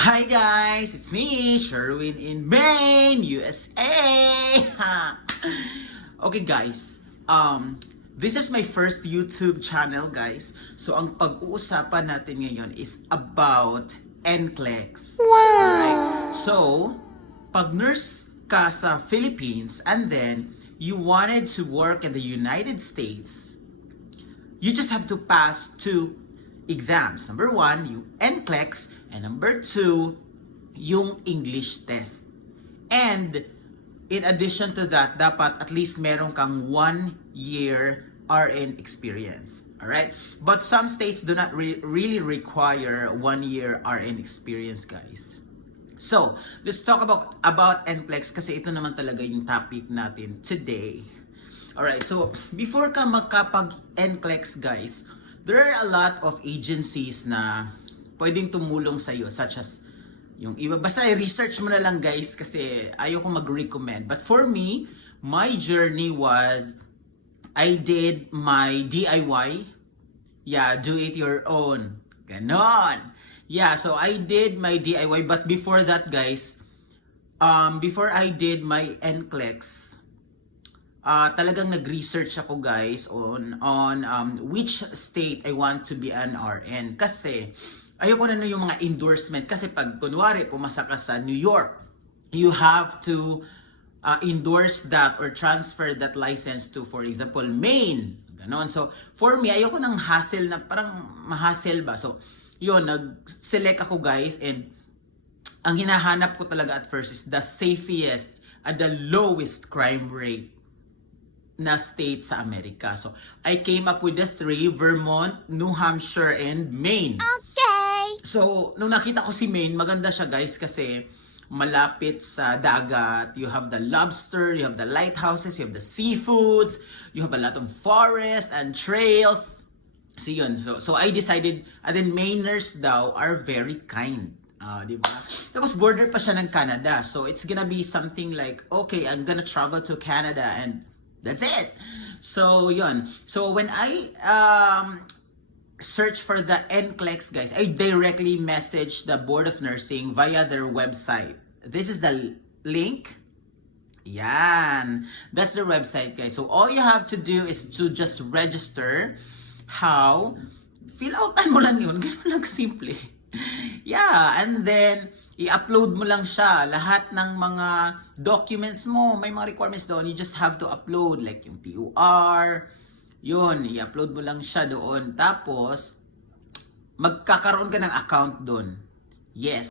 Hi guys, it's me, Sherwin in Maine, USA. Okay guys, this is my first YouTube channel guys. So ang pag-uusapan natin ngayon is about NCLEX. Wow! Alright? So, pag nurse ka sa Philippines and then you wanted to work in the United States, you just have to pass two exams. Number one, yung NCLEX, and number two, yung English test. And in addition to that, dapat at least meron kang 1 year RN experience. Alright? But some states do not really require 1 year RN experience, guys. So, let's talk about NCLEX kasi ito naman talaga yung topic natin today. Alright, so before ka makapag-NCLEX, guys, there are a lot of agencies na pwedeng tumulong sa iyo, such as yung iba. Basta i-research mo na lang guys kasi ayoko mag-recommend. But for me, my journey was, I did my DIY. Yeah, do it your own. Ganon. Yeah, so I did my DIY. But before that guys, before I did my NCLEX, talagang nag-research ako guys on which state I want to be an RN. Kasi ayoko na yung mga endorsement. Kasi pag kunwari pumasa ka sa New York, you have to endorse that or transfer that license to, for example, Maine. Ganon. So for me, ayoko ng hassle na parang mahassle ba. So yun, nag-select ako guys, and ang hinahanap ko talaga at first is the safest and the lowest crime rate na state sa Amerika. So, I came up with the three: Vermont, New Hampshire, and Maine. Okay! So, nung nakita ko si Maine, maganda siya guys kasi malapit sa dagat. You have the lobster, you have the lighthouses, you have the seafoods, you have a lot of forests and trails. So, yun. So I decided, and then Mainers daw are very kind. Di ba? Tapos border pa siya ng Canada. So, it's gonna be something like, okay, I'm gonna travel to Canada and that's it. So, yun. So, when I search for the NCLEX, guys, I directly message the Board of Nursing via their website. This is the link. Yan. That's the website, guys. So, all you have to do is to just register. How? Fill outan mo lang yun. Ganun lang simple. Yeah. And then, i-upload mo lang siya. Lahat ng mga documents mo, may mga requirements doon. You just have to upload, like yung TUR. Yun, i-upload mo lang siya doon. Tapos, magkakaroon ka ng account doon. Yes.